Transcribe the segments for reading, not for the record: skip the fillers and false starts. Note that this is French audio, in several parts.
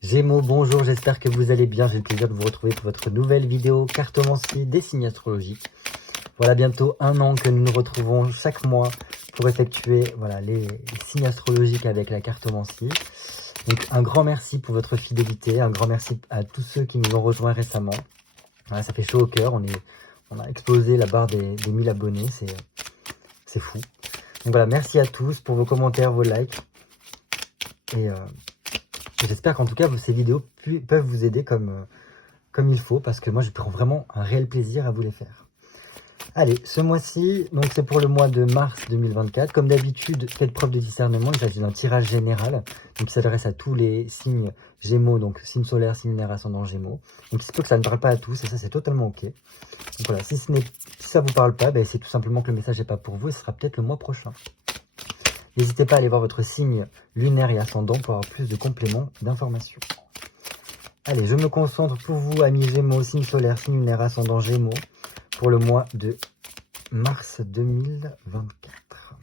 Gémeaux, bonjour, j'espère que vous allez bien. J'ai le plaisir de vous retrouver pour votre nouvelle vidéo cartomancie des signes astrologiques. Voilà bientôt un an que nous nous retrouvons chaque mois pour effectuer les signes astrologiques avec la cartomancie. Donc un grand merci pour votre fidélité, un grand merci à tous ceux qui nous ont rejoints récemment. Voilà, ça fait chaud au cœur, on a explosé la barre des 1000 abonnés, c'est fou. Donc voilà, merci à tous pour vos commentaires, vos likes. Et j'espère qu'en tout cas, ces vidéos peuvent vous aider comme il faut, parce que moi, je prends vraiment un réel plaisir à vous les faire. Allez, ce mois-ci, donc c'est pour le mois de mars 2024. Comme d'habitude, faites preuve de discernement. Il s'agit d'un tirage général, donc qui s'adresse à tous les signes Gémeaux, donc signe solaire, signe lunaire, ascendant Gémeaux. Donc il se peut que ça ne parle pas à tous, et ça, c'est totalement ok. Donc voilà, si ça vous parle pas, c'est tout simplement que le message n'est pas pour vous, et ce sera peut-être le mois prochain. N'hésitez pas à aller voir votre signe lunaire et ascendant pour avoir plus de compléments d'informations. Allez, je me concentre pour vous, amis Gémeaux, signe solaire, signe lunaire, ascendant Gémeaux, pour le mois de mars 2024.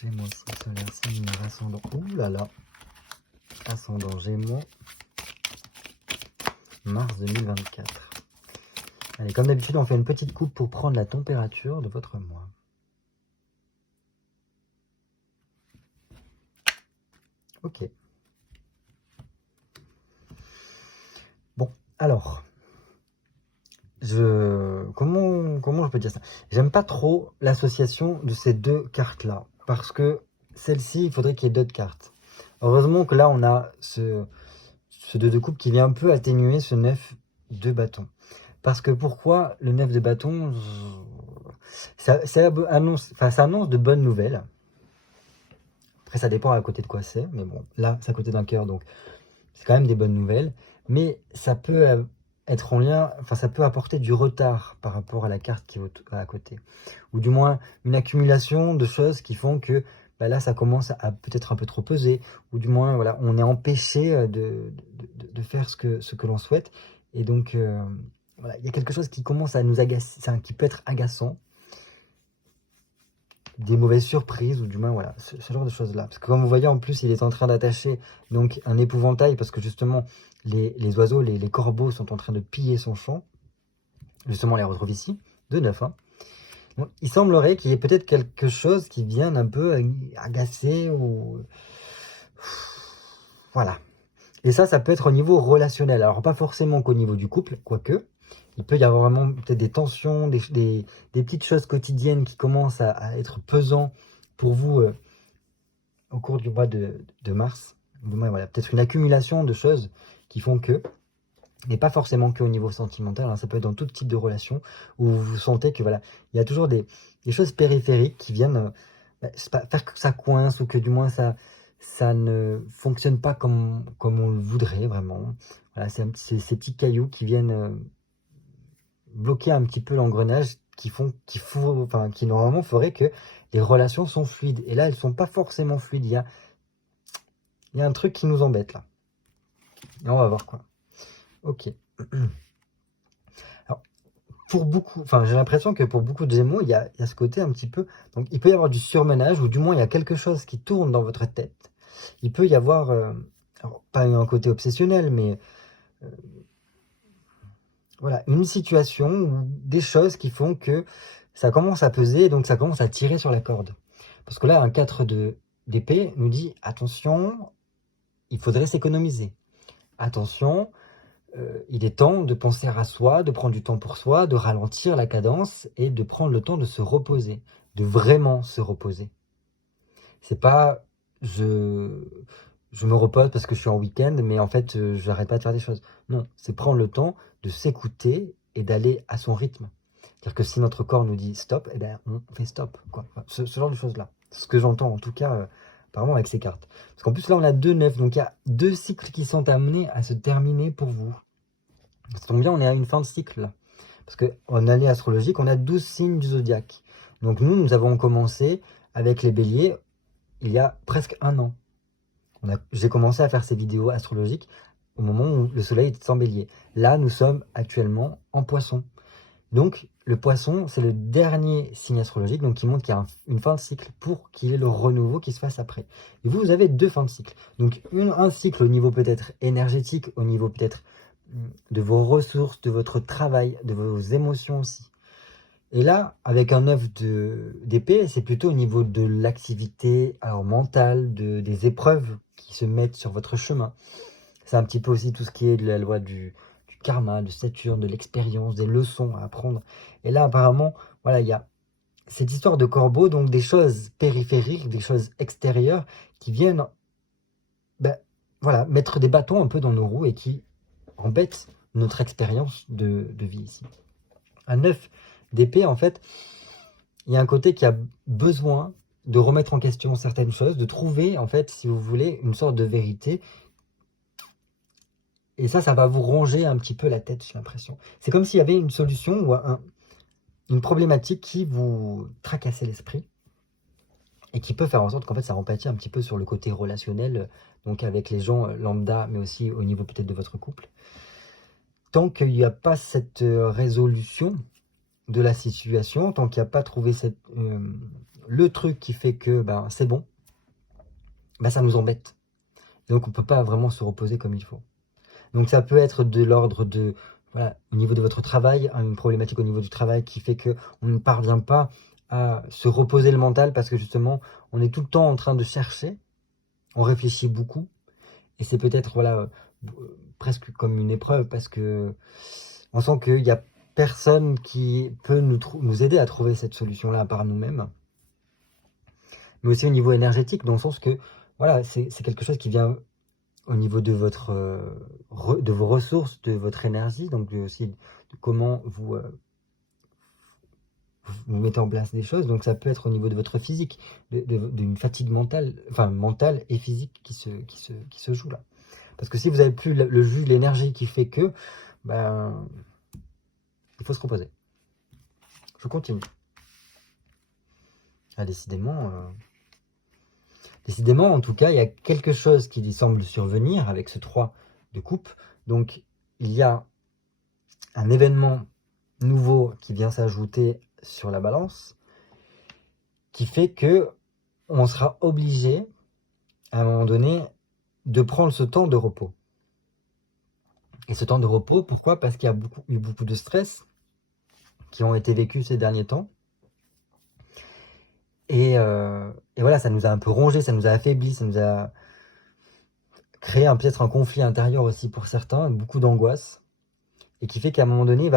Gémeaux, signe solaire, signe lunaire, ascendant. Ouh là là, ascendant Gémeaux, mars 2024. Allez, comme d'habitude, on fait une petite coupe pour prendre la température de votre mois. Ok. Bon, alors, comment je peux dire ça? J'aime pas trop l'association de ces deux cartes-là, parce que celle-ci, il faudrait qu'il y ait d'autres cartes. Heureusement que là, on a ce 2 de coupe qui vient un peu atténuer ce 9 de bâton. Parce que pourquoi le 9 de bâton, ça annonce de bonnes nouvelles. Après, ça dépend à côté de quoi c'est, mais bon, là, c'est à côté d'un cœur, donc c'est quand même des bonnes nouvelles. Mais ça peut être en lien, ça peut apporter du retard par rapport à la carte qui est à côté. Ou du moins, une accumulation de choses qui font que là, ça commence à peut-être un peu trop peser. Ou du moins, voilà, on est empêché de faire ce que l'on souhaite. Et donc, voilà, il y a quelque chose qui commence à nous agacer, qui peut être agaçant. Des mauvaises surprises, ou du moins, voilà, ce genre de choses-là. Parce que comme vous voyez, en plus, il est en train d'attacher donc un épouvantail, parce que justement, les oiseaux, les corbeaux sont en train de piller son champ. Justement, on les retrouve ici, de 9. Hein. Donc, il semblerait qu'il y ait peut-être quelque chose qui vienne un peu agacer, ou... Voilà. Et ça peut être au niveau relationnel. Alors, pas forcément qu'au niveau du couple, quoique. Il peut y avoir vraiment peut-être des tensions, des petites choses quotidiennes qui commencent à être pesantes pour vous au cours du mois de mars. Voilà, peut-être une accumulation de choses qui font que, mais pas forcément qu'au niveau sentimental, hein, ça peut être dans tout type de relation où vous sentez que voilà, il y a toujours des choses périphériques qui viennent faire que ça coince, ou que du moins ça ne fonctionne pas comme on le voudrait vraiment. Voilà, c'est ces petits cailloux qui viennent bloquer un petit peu l'engrenage, qui normalement ferait que les relations sont fluides. Et là, elles sont pas forcément fluides. Il y a un truc qui nous embête là. Et on va voir quoi. Ok. Alors, pour beaucoup, j'ai l'impression que pour beaucoup de Gémeaux, il y a ce côté un petit peu. Donc, il peut y avoir du surmenage, ou du moins, il y a quelque chose qui tourne dans votre tête. Il peut y avoir, alors, pas un côté obsessionnel, mais voilà, une situation ou des choses qui font que ça commence à peser, et donc ça commence à tirer sur la corde. Parce que là, un 4 d'épée nous dit attention, il faudrait s'économiser. Attention, il est temps de penser à soi, de prendre du temps pour soi, de ralentir la cadence et de prendre le temps de se reposer, de vraiment se reposer. C'est pas je me repose parce que je suis en week-end, mais en fait, j'arrête pas de faire des choses. Non, c'est prendre le temps de s'écouter et d'aller à son rythme. C'est-à-dire que si notre corps nous dit stop, on fait stop, quoi. Enfin, ce genre de choses-là. C'est ce que j'entends, en tout cas, apparemment avec ces cartes. Parce qu'en plus, là, on a 2 9, donc il y a 2 cycles qui sont amenés à se terminer pour vous. Ça tombe bien, on est à une fin de cycle, là. Parce qu'en année astrologique, on a 12 signes du zodiaque. Donc nous avons commencé avec les béliers il y a presque un an. J'ai commencé à faire ces vidéos astrologiques au moment où le soleil était en bélier. Là, nous sommes actuellement en poisson. Donc, le poisson, c'est le dernier signe astrologique, donc qui montre qu'il y a une fin de cycle pour qu'il y ait le renouveau qui se fasse après. Et vous avez 2 fins de cycle. Donc, un cycle au niveau peut-être énergétique, au niveau peut-être de vos ressources, de votre travail, de vos émotions aussi. Et là, avec un œuf d'épée, c'est plutôt au niveau de l'activité alors mentale, des épreuves qui se mettent sur votre chemin. C'est un petit peu aussi tout ce qui est de la loi du karma, de Saturne, de l'expérience, des leçons à apprendre. Et là, apparemment, voilà, il y a cette histoire de corbeau, donc des choses périphériques, des choses extérieures qui viennent ben, voilà, mettre des bâtons un peu dans nos roues et qui embêtent notre expérience de vie ici. Un œuf d'épée, en fait, il y a un côté qui a besoin de remettre en question certaines choses, de trouver, en fait, si vous voulez, une sorte de vérité. Et ça va vous ronger un petit peu la tête, j'ai l'impression. C'est comme s'il y avait une solution ou une problématique qui vous tracassait l'esprit et qui peut faire en sorte qu'en fait ça rempatit un petit peu sur le côté relationnel, donc avec les gens lambda, mais aussi au niveau peut-être de votre couple. Tant qu'il n'y a pas cette résolution de la situation, tant qu'il n'y a pas trouvé le truc qui fait que ben, c'est bon, ben, ça nous embête. Et donc on ne peut pas vraiment se reposer comme il faut. Donc ça peut être de l'ordre de, voilà, au niveau de votre travail, une problématique au niveau du travail qui fait qu'on ne parvient pas à se reposer le mental parce que justement, on est tout le temps en train de chercher, on réfléchit beaucoup, et c'est peut-être voilà, presque comme une épreuve parce que on sent qu'il n'y a personne qui peut nous aider à trouver cette solution-là par nous-mêmes. Mais aussi au niveau énergétique, dans le sens que voilà, c'est quelque chose qui vient au niveau de de vos ressources, de votre énergie, donc aussi de comment vous mettez en place des choses. Donc ça peut être au niveau de votre physique, d'une fatigue mentale, enfin mentale et physique qui se joue là. Parce que si vous n'avez plus le jus, l'énergie qui fait que, ben, il faut se reposer. Je continue. Ah, décidément, en tout cas, il y a quelque chose qui lui semble survenir avec ce 3 de coupe. Donc, il y a un événement nouveau qui vient s'ajouter sur la balance, qui fait que on sera obligé, à un moment donné, de prendre ce temps de repos. Et ce temps de repos, pourquoi? Parce qu'il y a eu beaucoup de stress qui ont été vécus ces derniers temps. Et voilà, ça nous a un peu rongé, ça nous a affaibli, ça nous a créé peut-être un conflit intérieur aussi pour certains, beaucoup d'angoisse. Et qui fait qu'à un moment donné,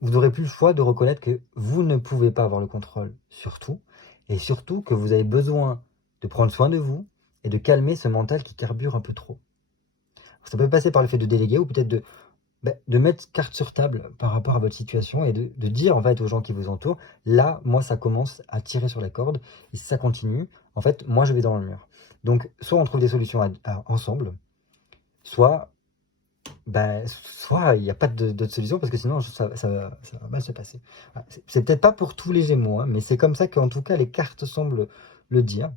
vous n'aurez plus le choix de reconnaître que vous ne pouvez pas avoir le contrôle sur tout. Et surtout que vous avez besoin de prendre soin de vous et de calmer ce mental qui carbure un peu trop. Ça peut passer par le fait de déléguer ou peut-être de mettre carte sur table par rapport à votre situation et de dire en fait aux gens qui vous entourent, là, moi, ça commence à tirer sur la corde et si ça continue, en fait, moi, je vais dans le mur. Donc, soit on trouve des solutions ensemble, soit il n'y a pas d'autre solution parce que sinon ça va mal se passer. Voilà. C'est peut-être pas pour tous les Gémeaux, hein, mais c'est comme ça qu'en tout cas les cartes semblent le dire.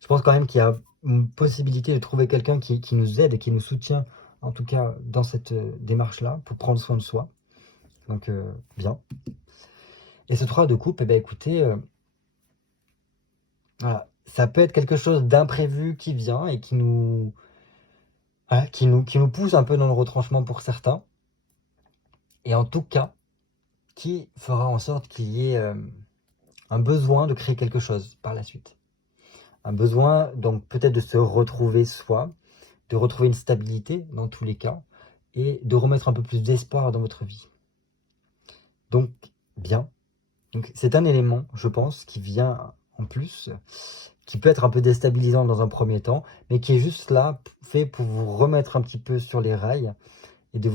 Je pense quand même qu'il y a une possibilité de trouver quelqu'un qui nous aide et qui nous soutient, en tout cas dans cette démarche-là, pour prendre soin de soi. Donc bien. Et ce 3 de coupe, eh bien, écoutez, voilà, ça peut être quelque chose d'imprévu qui vient et qui nous pousse un peu dans le retranchement pour certains. Et en tout cas, qui fera en sorte qu'il y ait un besoin de créer quelque chose par la suite. Un besoin, donc peut-être de se retrouver soi, de retrouver une stabilité dans tous les cas, et de remettre un peu plus d'espoir dans votre vie. Donc, bien. Donc, c'est un élément, je pense, qui vient en plus, qui peut être un peu déstabilisant dans un premier temps, mais qui est juste là, fait pour vous remettre un petit peu sur les rails, et de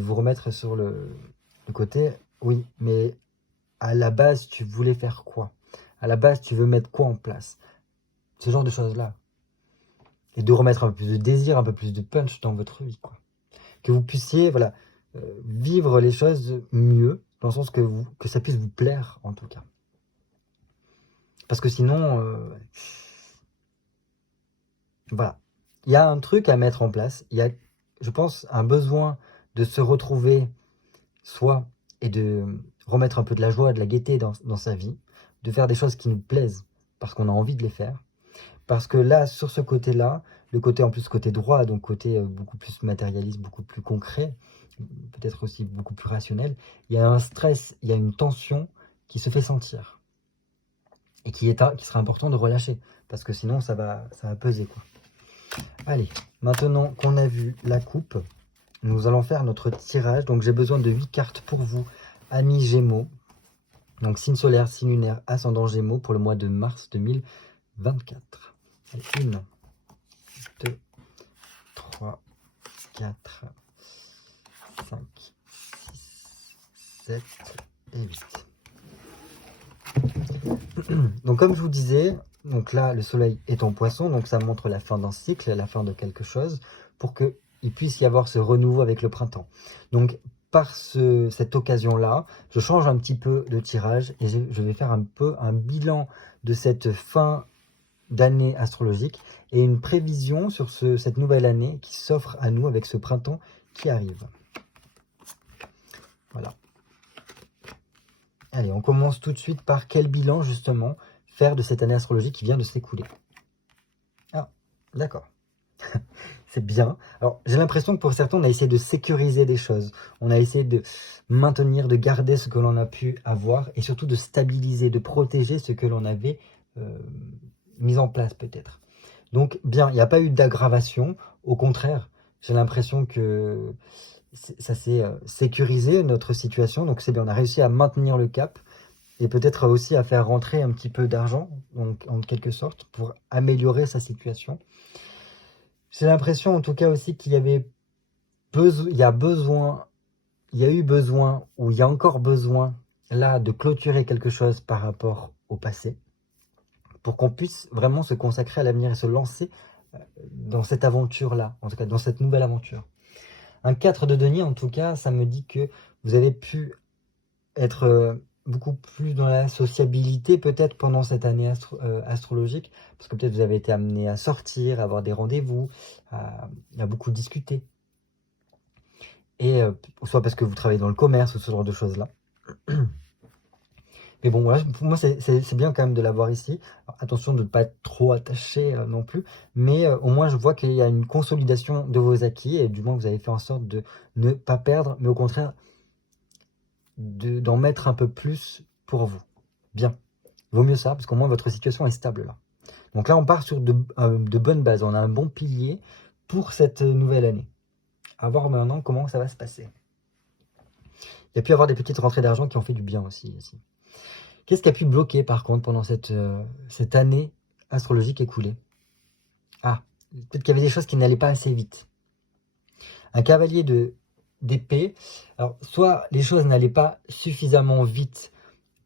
vous remettre sur le côté, oui, mais à la base, tu voulais faire quoi? À la base, tu veux mettre quoi en place? Ce genre de choses-là. Et de remettre un peu plus de désir, un peu plus de punch dans votre vie, quoi. Que vous puissiez, voilà, vivre les choses mieux, dans le sens que ça puisse vous plaire, en tout cas. Parce que sinon, voilà. Il y a un truc à mettre en place. Il y a, je pense, un besoin de se retrouver soi et de remettre un peu de la joie, de la gaieté dans sa vie, de faire des choses qui nous plaisent, parce qu'on a envie de les faire. Parce que là, sur ce côté-là, le côté en plus côté droit, donc côté beaucoup plus matérialiste, beaucoup plus concret, peut-être aussi beaucoup plus rationnel, il y a un stress, il y a une tension qui se fait sentir. Et qui sera important de relâcher, parce que sinon ça va peser, quoi. Allez, maintenant qu'on a vu la coupe, nous allons faire notre tirage. Donc j'ai besoin de 8 cartes pour vous, amis Gémeaux. Donc signe solaire, signe lunaire, ascendant Gémeaux pour le mois de mars 2024. Allez, 1, 2, 3, 4, 5, 6, 7 et 8. Donc comme je vous disais, donc là le soleil est en poisson, donc ça montre la fin d'un cycle, la fin de quelque chose, pour qu'il puisse y avoir ce renouveau avec le printemps. Donc par cette occasion-là, je change un petit peu de tirage et je vais faire un peu un bilan de cette fin d'année astrologique et une prévision sur cette nouvelle année qui s'offre à nous avec ce printemps qui arrive. Voilà. Allez, on commence tout de suite par quel bilan, justement, faire de cette année astrologique qui vient de s'écouler. Ah, d'accord. C'est bien. Alors, j'ai l'impression que pour certains, on a essayé de sécuriser des choses. On a essayé de maintenir, de garder ce que l'on a pu avoir et surtout de stabiliser, de protéger ce que l'on avait mis en place, peut-être. Donc, bien, il n'y a pas eu d'aggravation. Au contraire, j'ai l'impression que ça s'est sécurisé, notre situation. Donc, c'est bien, on a réussi à maintenir le cap et peut-être aussi à faire rentrer un petit peu d'argent, en quelque sorte, pour améliorer sa situation. J'ai l'impression, en tout cas, aussi qu'il y avait il y a eu besoin, ou il y a encore besoin, là, de clôturer quelque chose par rapport au passé, pour qu'on puisse vraiment se consacrer à l'avenir et se lancer dans cette aventure-là, en tout cas, dans cette nouvelle aventure. Un 4 de denier, en tout cas, ça me dit que vous avez pu être beaucoup plus dans la sociabilité, peut-être, pendant cette année astrologique, parce que peut-être vous avez été amené à sortir, à avoir des rendez-vous, à beaucoup discuter. Et soit parce que vous travaillez dans le commerce ou ce genre de choses-là. Mais bon, voilà, pour moi, c'est bien quand même de l'avoir ici. Alors, attention de ne pas être trop attaché non plus. Mais au moins, je vois qu'il y a une consolidation de vos acquis. Et du moins, vous avez fait en sorte de ne pas perdre, mais au contraire, d'en mettre un peu plus pour vous. Bien. Vaut mieux ça, parce qu'au moins, votre situation est stable là. Donc là, on part sur de bonnes bases. On a un bon pilier pour cette nouvelle année. À voir maintenant comment ça va se passer. Il y a pu y avoir des petites rentrées d'argent qui ont fait du bien aussi ici. Qu'est-ce qui a pu bloquer par contre pendant cette année astrologique écoulée? Ah, peut-être qu'il y avait des choses qui n'allaient pas assez vite. Un cavalier d'épée. Alors, soit les choses n'allaient pas suffisamment vite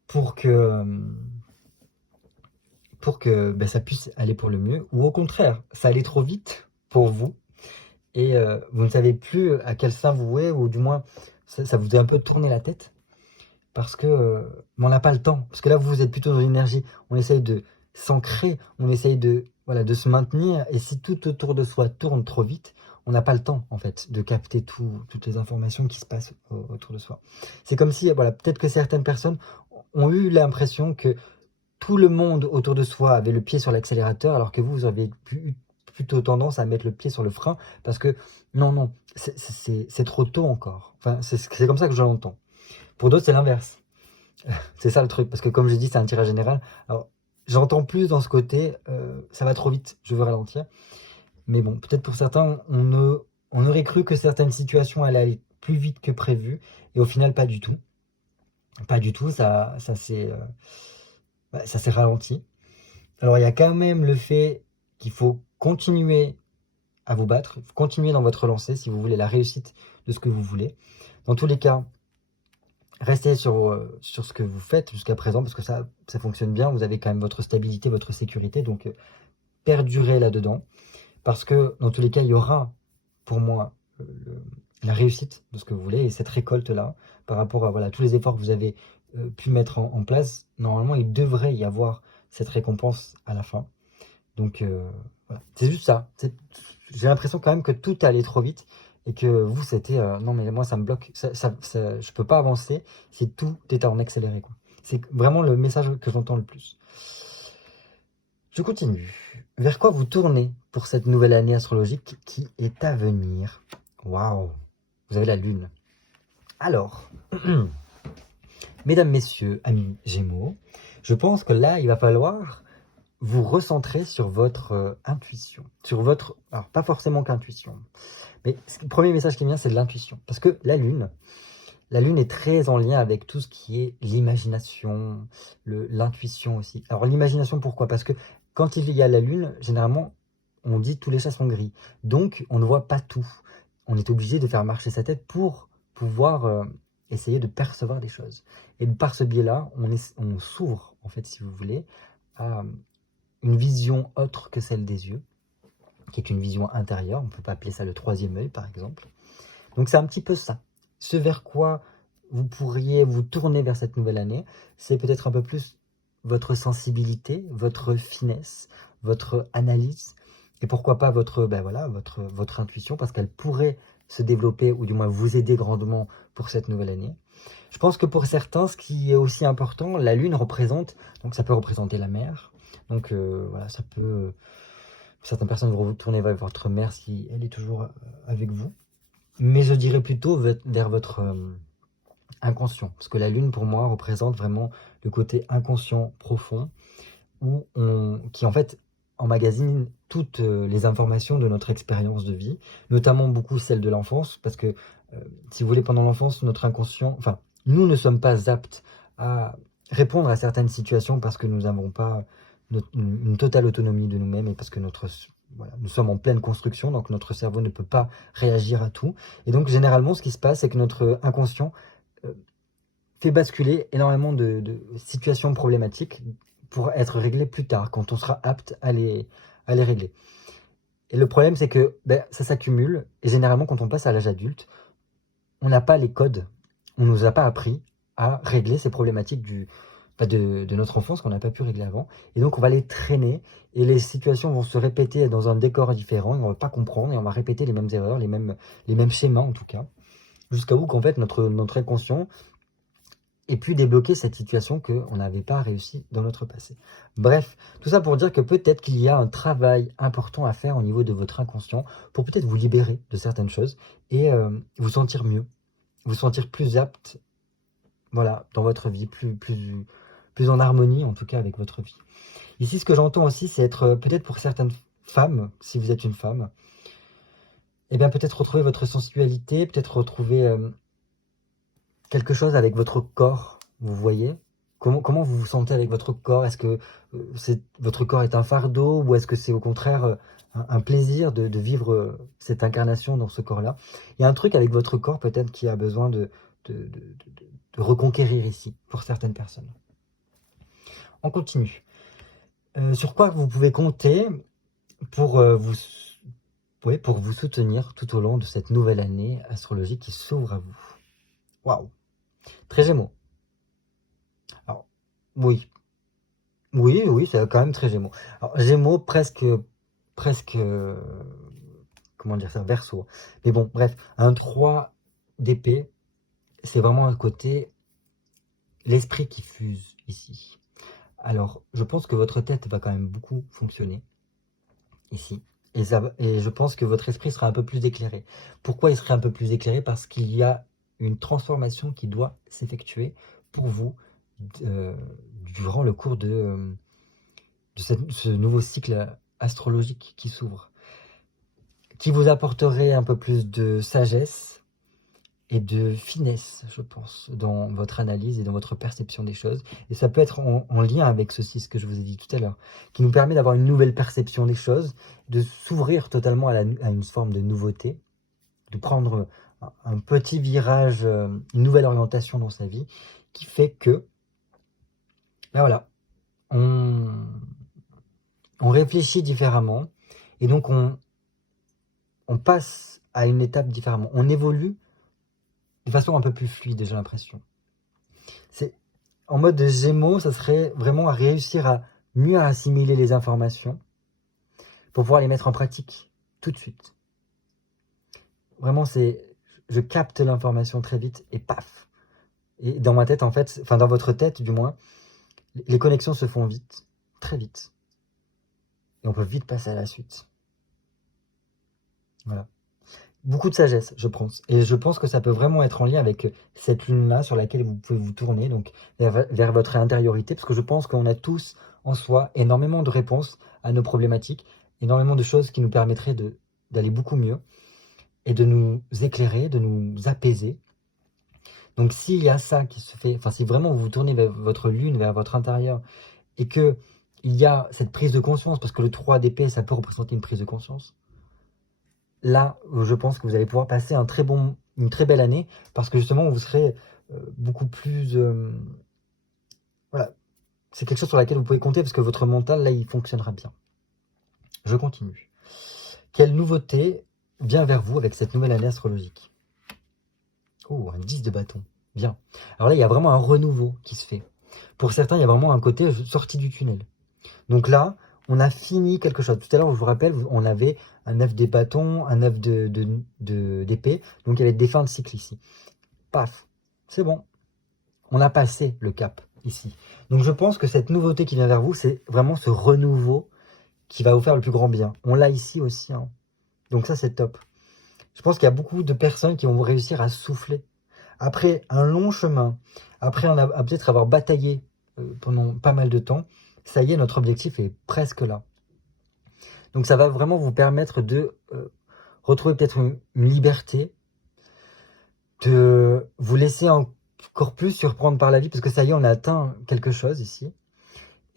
pour que ça puisse aller pour le mieux, ou au contraire, ça allait trop vite pour vous, et vous ne savez plus à quel sein vous vouez, ou du moins, ça vous a un peu tourné la tête. Parce que on n'a pas le temps. Parce que là, vous êtes plutôt dans l'énergie. On essaye de s'ancrer, on essaye de se maintenir. Et si tout autour de soi tourne trop vite, on n'a pas le temps, en fait, de capter toutes les informations qui se passent autour de soi. C'est comme si, peut-être que certaines personnes ont eu l'impression que tout le monde autour de soi avait le pied sur l'accélérateur, alors que vous avez plutôt tendance à mettre le pied sur le frein, parce que non, c'est trop tôt encore. Enfin, c'est comme ça que je l'entends. Pour d'autres, c'est l'inverse. C'est ça le truc, parce que comme je dis, c'est un tirage général. Alors, j'entends plus dans ce côté, ça va trop vite, je veux ralentir. Mais bon, peut-être pour certains, on aurait cru que certaines situations allaient aller plus vite que prévu, et au final, pas du tout. Pas du tout, ça s'est ralenti. Alors, il y a quand même le fait qu'il faut continuer à vous battre, continuer dans votre lancée si vous voulez la réussite de ce que vous voulez. Dans tous les cas, restez sur ce que vous faites jusqu'à présent, parce que ça fonctionne bien, vous avez quand même votre stabilité, votre sécurité, donc perdurez là-dedans, parce que dans tous les cas, il y aura pour moi la réussite de ce que vous voulez, et cette récolte-là, par rapport à tous les efforts que vous avez pu mettre en place, normalement, il devrait y avoir cette récompense à la fin. Donc voilà, c'est juste ça. J'ai l'impression quand même que tout allait trop vite, et que vous, c'était non, mais moi, ça me bloque, je peux pas avancer si tout est en accéléré, quoi. C'est vraiment le message que j'entends le plus. Je continue. Vers quoi vous tournez pour cette nouvelle année astrologique qui est à venir? Waouh! Vous avez la lune. Alors, mesdames, messieurs, amis Gémeaux, je pense que là, il va falloir vous recentrer sur votre intuition. Sur votre... Alors, pas forcément qu'intuition. Mais le premier message qui vient, c'est de l'intuition. Parce que la lune est très en lien avec tout ce qui est l'imagination, l'intuition aussi. Alors, l'imagination, pourquoi? Parce que quand il y a la lune, généralement, on dit tous les chats sont gris. Donc, on ne voit pas tout. On est obligé de faire marcher sa tête pour pouvoir essayer de percevoir des choses. Et par ce biais-là, on s'ouvre, en fait, si vous voulez, à une vision autre que celle des yeux, qui est une vision intérieure. On peut pas appeler ça le troisième œil, par exemple. Donc, c'est un petit peu ça. Ce vers quoi vous pourriez vous tourner vers cette nouvelle année, c'est peut-être un peu plus votre sensibilité, votre finesse, votre analyse, et pourquoi pas votre intuition, parce qu'elle pourrait se développer, ou du moins vous aider grandement pour cette nouvelle année. Je pense que pour certains, ce qui est aussi important, la lune représente, donc ça peut représenter la mer, donc voilà, ça peut... Certaines personnes vont vous tourner vers votre mère si elle est toujours avec vous, mais je dirais plutôt vers votre inconscient, parce que la lune pour moi représente vraiment le côté inconscient profond, qui en fait emmagasine toutes les informations de notre expérience de vie, notamment beaucoup celle de l'enfance, parce que si vous voulez, pendant l'enfance, notre inconscient, enfin, nous ne sommes pas aptes à répondre à certaines situations parce que nous n'avons pas une totale autonomie de nous-mêmes et parce que nous sommes en pleine construction, donc notre cerveau ne peut pas réagir à tout. Et donc, généralement, ce qui se passe, c'est que notre inconscient fait basculer énormément de situations problématiques pour être réglées plus tard, quand on sera apte à les régler. Et le problème, c'est que ça s'accumule, et généralement, quand on passe à l'âge adulte, on n'a pas les codes, on ne nous a pas appris à régler ces problématiques de notre enfance qu'on n'a pas pu régler avant. Et donc, on va les traîner, et les situations vont se répéter dans un décor différent, et on ne va pas comprendre, et on va répéter les mêmes erreurs, les mêmes schémas en tout cas, jusqu'à où qu'en fait, notre inconscient et puis débloquer cette situation qu'on n'avait pas réussi dans notre passé. Bref, tout ça pour dire que peut-être qu'il y a un travail important à faire au niveau de votre inconscient pour peut-être vous libérer de certaines choses et vous sentir mieux, vous sentir plus apte, voilà, dans votre vie, plus en harmonie en tout cas avec votre vie. Ici, ce que j'entends aussi, c'est être peut-être pour certaines femmes, si vous êtes une femme, eh bien peut-être retrouver votre sensualité, peut-être retrouver quelque chose avec votre corps, vous voyez? Comment vous vous sentez avec votre corps? Est-ce que votre corps est un fardeau ou est-ce que c'est au contraire un plaisir de vivre cette incarnation dans ce corps-là? Il y a un truc avec votre corps peut-être qui a besoin de reconquérir ici, pour certaines personnes. On continue. Sur quoi vous pouvez compter pour vous soutenir tout au long de cette nouvelle année astrologique qui s'ouvre à vous? Waouh! Très Gémeaux. Alors, oui, c'est quand même très Gémeaux. Alors, Gémeaux, presque, comment dire ça, Verseau. Mais bon, bref, un 3 d'épée, c'est vraiment un côté, l'esprit qui fuse ici. Alors, je pense que votre tête va quand même beaucoup fonctionner ici. Et je pense que votre esprit sera un peu plus éclairé. Pourquoi il serait un peu plus éclairé? Parce qu'il y a une transformation qui doit s'effectuer pour vous durant le cours de ce nouveau cycle astrologique qui s'ouvre, qui vous apporterait un peu plus de sagesse et de finesse, je pense, dans votre analyse et dans votre perception des choses. Et ça peut être en lien avec ceci, ce que je vous ai dit tout à l'heure, qui nous permet d'avoir une nouvelle perception des choses, de s'ouvrir totalement à une forme de nouveauté, de prendre un petit virage, une nouvelle orientation dans sa vie, qui fait que, ben voilà, on réfléchit différemment, et donc on passe à une étape différemment. On évolue de façon un peu plus fluide, j'ai l'impression. C'est en mode Gémeaux, ça serait vraiment à réussir à mieux assimiler les informations pour pouvoir les mettre en pratique tout de suite. vraiment, je capte l'information très vite et paf. Et dans ma tête, en fait, enfin dans votre tête du moins, les connexions se font vite, très vite. Et on peut vite passer à la suite. Voilà. Beaucoup de sagesse, je pense. Et je pense que ça peut vraiment être en lien avec cette lune-là sur laquelle vous pouvez vous tourner, donc vers votre intériorité, parce que je pense qu'on a tous en soi énormément de réponses à nos problématiques, énormément de choses qui nous permettraient d'aller beaucoup mieux et de nous éclairer, de nous apaiser. Donc s'il y a ça qui se fait, enfin si vraiment vous vous tournez vers votre lune, vers votre intérieur, et que il y a cette prise de conscience, parce que le 3 d'épée, ça peut représenter une prise de conscience, là, je pense que vous allez pouvoir passer une très belle année, parce que justement, vous serez beaucoup plus... voilà, c'est quelque chose sur laquelle vous pouvez compter, parce que votre mental, là, il fonctionnera bien. Je continue. Quelle nouveauté vient vers vous avec cette nouvelle année astrologique? Oh, un 10 de bâton. Bien. Alors là, il y a vraiment un renouveau qui se fait. Pour certains, il y a vraiment un côté sortie du tunnel. Donc là, on a fini quelque chose. Tout à l'heure, je vous rappelle, on avait un 9 des bâtons, un 9 d'épée. Donc il y avait des fins de cycle ici. Paf, c'est bon. On a passé le cap ici. Donc je pense que cette nouveauté qui vient vers vous, c'est vraiment ce renouveau qui va vous faire le plus grand bien. On l'a ici aussi. Hein. Donc ça, c'est top. Je pense qu'il y a beaucoup de personnes qui vont réussir à souffler. Après un long chemin, après peut-être avoir bataillé pendant pas mal de temps, ça y est, notre objectif est presque là. Donc ça va vraiment vous permettre de retrouver peut-être une liberté, de vous laisser encore plus surprendre par la vie, parce que ça y est, on a atteint quelque chose ici.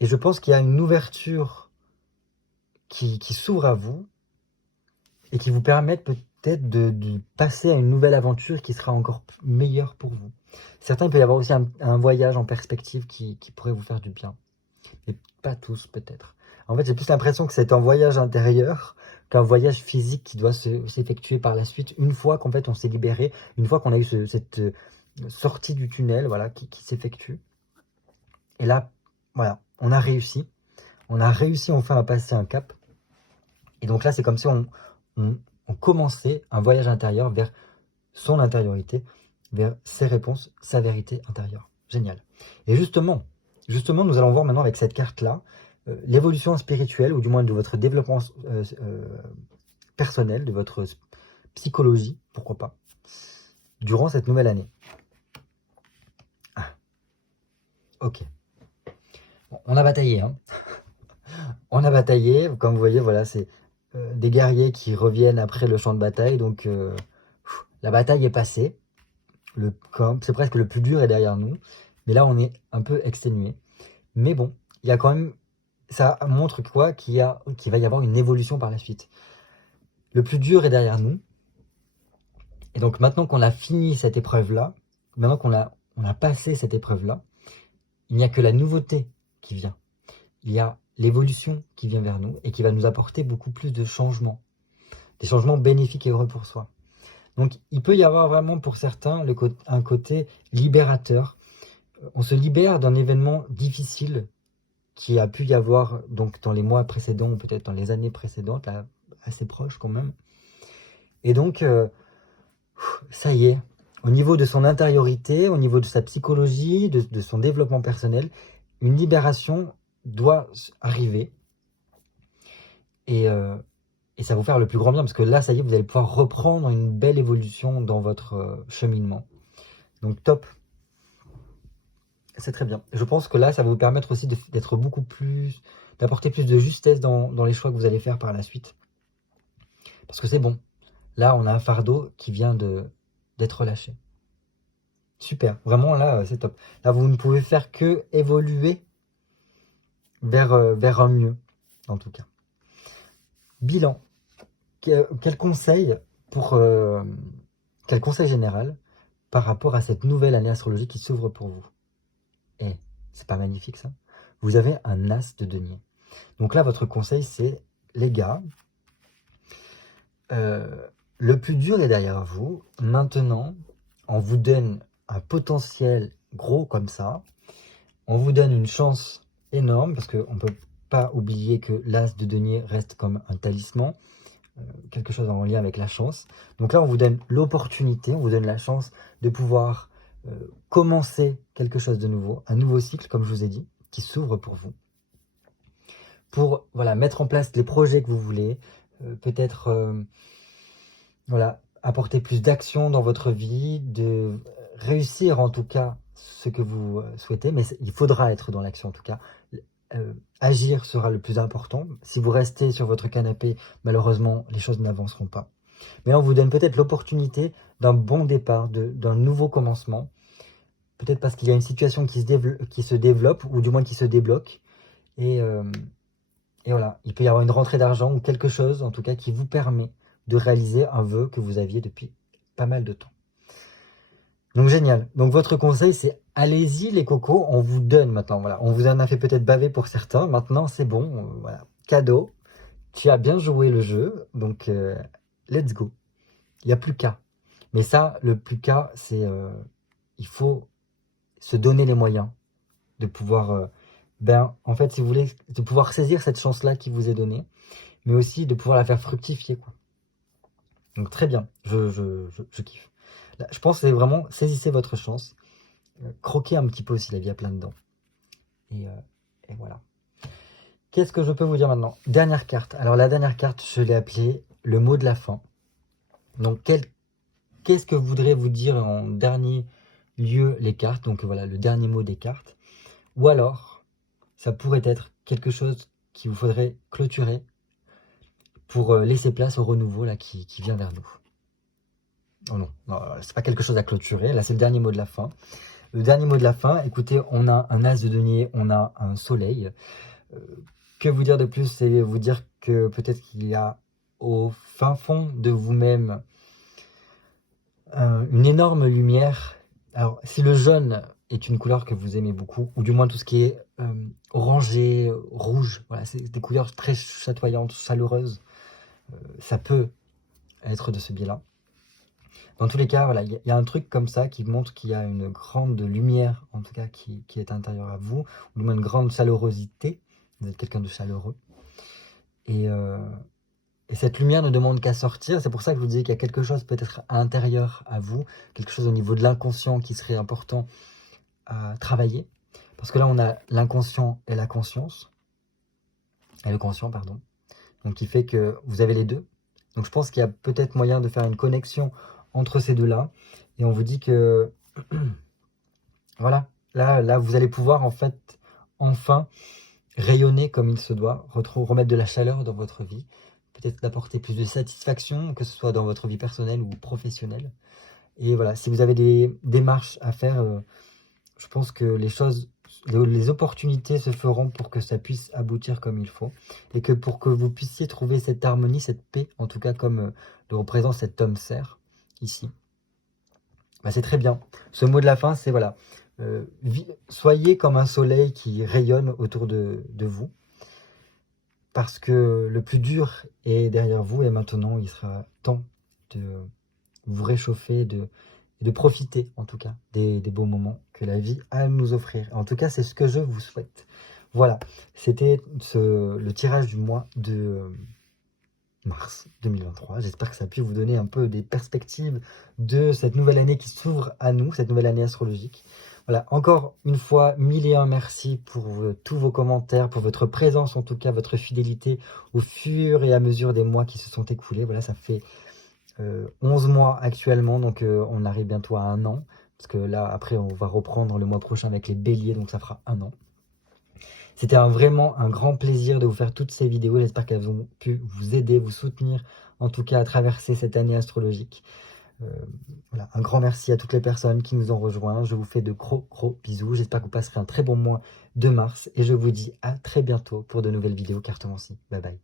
Et je pense qu'il y a une ouverture qui s'ouvre à vous et qui vous permettent peut-être de passer à une nouvelle aventure qui sera encore meilleure pour vous. Certains, il peut y avoir aussi un voyage en perspective qui pourrait vous faire du bien. Mais pas tous, peut-être. En fait, j'ai plus l'impression que c'est un voyage intérieur qu'un voyage physique qui doit s'effectuer par la suite, une fois qu'en fait on s'est libéré, une fois qu'on a eu cette sortie du tunnel, voilà, qui s'effectue. Et là, voilà, on a réussi. On a réussi enfin à passer un cap. Et donc là, c'est comme si on commençait un voyage intérieur vers son intériorité, vers ses réponses, sa vérité intérieure. Génial. Et justement, nous allons voir maintenant avec cette carte-là, l'évolution spirituelle, ou du moins de votre développement personnel, de votre psychologie, pourquoi pas, durant cette nouvelle année. Ah, ok. Bon, on a bataillé, hein. On a bataillé, comme vous voyez, voilà, c'est des guerriers qui reviennent après le champ de bataille, donc la bataille est passée, c'est presque le plus dur est derrière nous, mais là on est un peu exténué. Mais bon, il y a quand même, ça montre quoi qu'il va y avoir une évolution par la suite. Le plus dur est derrière nous, et donc maintenant qu'on a fini cette épreuve-là, maintenant qu'on a passé cette épreuve-là, il n'y a que la nouveauté qui vient. Il y a l'évolution qui vient vers nous et qui va nous apporter beaucoup plus de changements. Des changements bénéfiques et heureux pour soi. Donc il peut y avoir vraiment pour certains un côté libérateur. On se libère d'un événement difficile qui a pu y avoir donc dans les mois précédents ou peut-être dans les années précédentes, là, assez proches quand même. Et donc, ça y est, au niveau de son intériorité, au niveau de sa psychologie, de son développement personnel, une libération doit arriver. Et ça va vous faire le plus grand bien, parce que là, ça y est, vous allez pouvoir reprendre une belle évolution dans votre cheminement. Donc top. C'est très bien. Je pense que là, ça va vous permettre aussi d'être beaucoup plus, d'apporter plus de justesse dans les choix que vous allez faire par la suite. Parce que c'est bon. Là, on a un fardeau qui vient d'être relâché. Super. Vraiment, là, c'est top. Là, vous ne pouvez faire que évoluer vers un mieux, en tout cas. Bilan. Quel conseil quel conseil général par rapport à cette nouvelle année astrologique qui s'ouvre pour vous? Eh, c'est pas magnifique ça? Vous avez un as de denier. Donc là, votre conseil, c'est, les gars, le plus dur est derrière vous. Maintenant, on vous donne un potentiel gros comme ça. On vous donne une chance énorme, parce qu'on ne peut pas oublier que l'as de denier reste comme un talisman. quelque chose en lien avec la chance. Donc là, on vous donne l'opportunité, on vous donne la chance de pouvoir commencer quelque chose de nouveau, un nouveau cycle, comme je vous ai dit, qui s'ouvre pour vous. Pour voilà, mettre en place les projets que vous voulez, peut-être voilà, apporter plus d'action dans votre vie, de réussir en tout cas ce que vous souhaitez, mais il faudra être dans l'action en tout cas. Agir sera le plus important. Si vous restez sur votre canapé, malheureusement, les choses n'avanceront pas. Mais on vous donne peut-être l'opportunité d'un bon départ, d'un nouveau commencement. Peut-être parce qu'il y a une situation qui se développe, ou du moins qui se débloque. Et voilà, il peut y avoir une rentrée d'argent ou quelque chose, en tout cas, qui vous permet de réaliser un vœu que vous aviez depuis pas mal de temps. Donc génial. Donc votre conseil, c'est allez-y les cocos, on vous donne maintenant. Voilà, on vous en a fait peut-être baver pour certains. Maintenant, c'est bon. Voilà, cadeau. Tu as bien joué le jeu, donc let's go. Il n'y a plus qu'à. Mais ça, le plus qu'à, c'est il faut se donner les moyens de pouvoir, en fait, si vous voulez, de pouvoir saisir cette chance-là qui vous est donnée, mais aussi de pouvoir la faire fructifier, quoi. Donc très bien, je kiffe. Là, je pense que c'est vraiment, saisissez votre chance, croquez un petit peu aussi, la vie a plein dedans. Et voilà. Qu'est-ce que je peux vous dire maintenant? Dernière carte. Alors la dernière carte, je l'ai appelée le mot de la fin. Donc qu'est-ce que voudraient vous dire en dernier lieu les cartes? Donc voilà, le dernier mot des cartes. Ou alors, ça pourrait être quelque chose qu'il vous faudrait clôturer pour laisser place au renouveau là, qui vient vers nous. Oh non, c'est pas quelque chose à clôturer. Là, c'est le dernier mot de la fin. Le dernier mot de la fin, écoutez, on a un as de denier, on a un soleil. Que vous dire de plus? C'est vous dire que peut-être qu'il y a au fin fond de vous-même une énorme lumière. Alors, si le jaune est une couleur que vous aimez beaucoup, ou du moins tout ce qui est orangé, rouge, voilà, c'est des couleurs très chatoyantes, chaleureuses, ça peut être de ce biais-là. Dans tous les cas, voilà, il y a un truc comme ça qui montre qu'il y a une grande lumière, en tout cas, qui est intérieure à vous, ou du moins une grande chaleurosité. Vous êtes quelqu'un de chaleureux. Et cette lumière ne demande qu'à sortir. C'est pour ça que je vous disais qu'il y a quelque chose peut-être intérieur à vous, quelque chose au niveau de l'inconscient qui serait important à travailler. Parce que là, on a l'inconscient et la conscience. Et le conscient, pardon. Donc, qui fait que vous avez les deux. Donc, je pense qu'il y a peut-être moyen de faire une connexion entre ces deux-là. Et on vous dit que, voilà, là, vous allez pouvoir, en fait, enfin, rayonner comme il se doit, remettre de la chaleur dans votre vie, peut-être d'apporter plus de satisfaction, que ce soit dans votre vie personnelle ou professionnelle. Et voilà, si vous avez des démarches à faire, je pense que les opportunités se feront pour que ça puisse aboutir comme il faut. Et que pour que vous puissiez trouver cette harmonie, cette paix, en tout cas comme le représente cet homme cerf, ici. Bah, c'est très bien. Ce mot de la fin, c'est voilà. Soyez comme un soleil qui rayonne autour de vous. Parce que le plus dur est derrière vous et maintenant il sera temps de vous réchauffer, de profiter en tout cas des beaux moments que la vie a à nous offrir. En tout cas, c'est ce que je vous souhaite. Voilà, c'était le tirage du mois de mars 2023. J'espère que ça a pu vous donner un peu des perspectives de cette nouvelle année qui s'ouvre à nous, cette nouvelle année astrologique. Voilà, encore une fois, 1001 merci pour tous vos commentaires, pour votre présence, en tout cas, votre fidélité au fur et à mesure des mois qui se sont écoulés. Voilà, ça fait 11 mois actuellement, donc on arrive bientôt à 1 an. Parce que là, après, on va reprendre le mois prochain avec les béliers, donc ça fera 1 an. C'était vraiment un grand plaisir de vous faire toutes ces vidéos. J'espère qu'elles ont pu vous aider, vous soutenir, en tout cas à traverser cette année astrologique. Voilà, un grand merci à toutes les personnes qui nous ont rejoints. Je vous fais de gros bisous. J'espère que vous passerez un très bon mois de mars. Et je vous dis à très bientôt pour de nouvelles vidéos cartomancie. Bye bye.